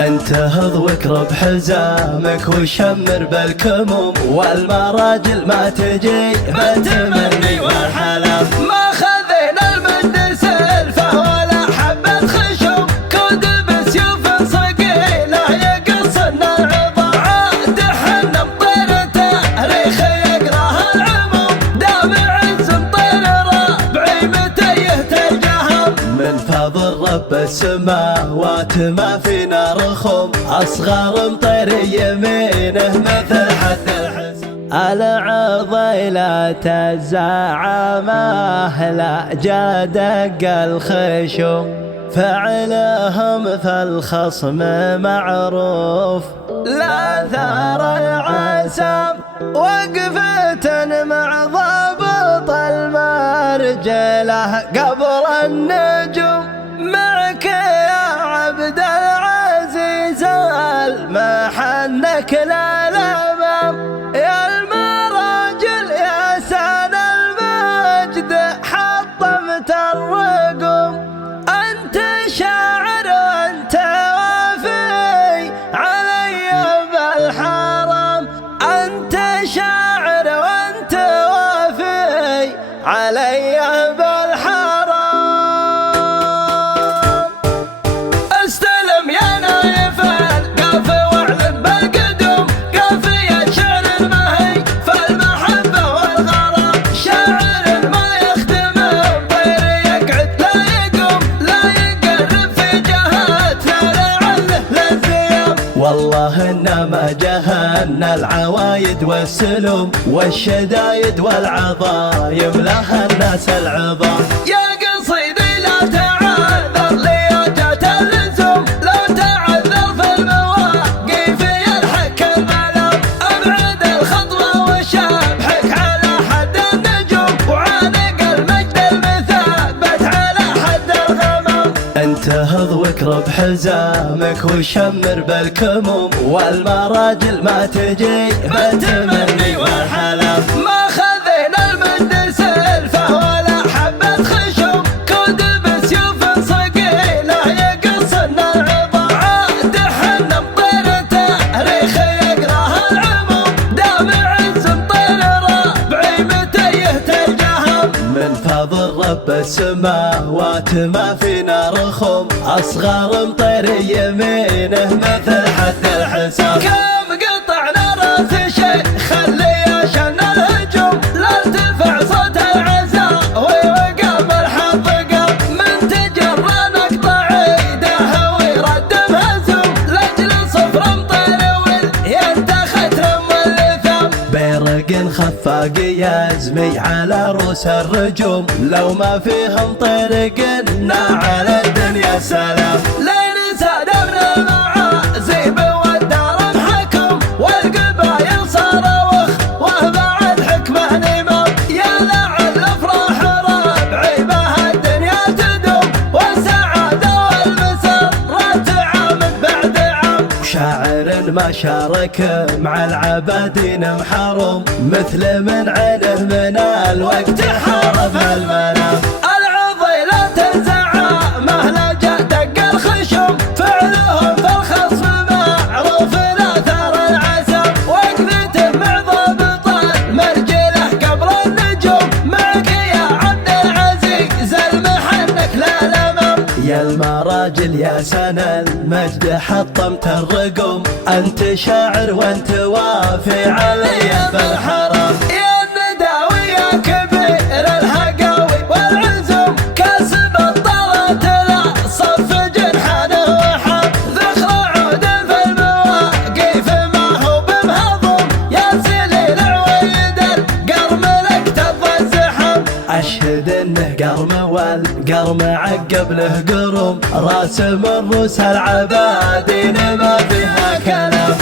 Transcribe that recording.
انتهض واكرب حزامك وشمر بالكموم، والمراجل ما تجي بالتمني والحلم. ما خذينا المجد سلفه ولا حبة خشوم، كود بسيوف صقيله يقصنا العظام. عاد حنا مطير تاريخ يقراه العموم، دام عز مطير ربعي متى يهتجهم. من فضل رب السماوات ما فينا رخوم، أصغر مطير يمينه مثل حد الحزم. العضيلة الزعامة لا جادق الخشوم، فعلهم في الخصم معروف لا ثار العسام. وقفة مع ضابط المرجله قبر النجوم، معك يا عبد العزيز المحنك للأمام. يا المراجل يا سان المجد حطمت الرقم، أنت شاعر وأنت وافي علي بالحرام. أنت شاعر وأنت وافي علي بالحرام. استلم يا نايف القاف واعلن بالقدوم، قافية شعر المهي فالمحبة والغرام. شاعر ما يخدم الطير يقعد لا يقوم، لا يقرب في جهاتنا لعله للذيام. والله انما جهلنا العوايد والسلوم، والشدايد والعظايم لها الناس العظام. يا قصيدي لا تعذر لي جات اللزوم، لو تعذر في المواقف يلحق الملام. ابعد الخطوة وشبحك على حد النجوم، وعانق المجد المثبت على حد الغمام. انتهض واكرب حزامك وشمر بالكموم، والمراجل ما تجي بالتمني والحلم. ما خذينا المجد سلفه ولا حبة خشوم، كود بسيوف صقيله يقصنا العظام. عاد حنا مطير تاريخ يقراه العموم، دام عز مطير ربعي متى يهتجهم. من فضل رب السماوات ما فينا رخوم، أصغر مطير يمينه مثل حد الحسام. كم قطعنا راس شيخ اللي يشن الهجوم، لا ارتفع صوت العزاء ويوقف الحظ قام. من تجرى نقطع عيده ويرد مهزوم، لاجل صفر مطير وينتخت رم اللثام. بيرق خفاق يزمي على رؤوس الرجوم، لو ما فيهم طير قلنا على الدنيا سلام. لين سادمنا المعازيب والدار محكم، والقبايل صاروخ وبعد حكمه نمام. يا لعل افراح ربعي بها الدنيا تدوم، والسعاده والمسرات عام بعد عام. شاعر ما شارك مع العبادين محروم، مثل من عينه من الوقت حارب المنام. العضيلة الزعامة لا دق الخشوم، فعلهم في الخصم معروف لا ثار العسام. وقفة مع ضابط المرجله قبر النجوم، معك يا عبد العزيز المحنك للأمام. يا المراجل يا سان المجد حطمت الرقم، أنت شاعر وأنت وافي علي بالحرام. يا النداوي يا كبير الهقاوي والعزوم، كاسب الطلات لا صف جنحانه وحام. ذخر عود في المواقف ما هو بمهضوم، يا سليل عويد القرم لك تبغى الزحام. أشهد انه قرم والقرم عقب له قرم، راس من رؤوس العبادين ما فيها كلام.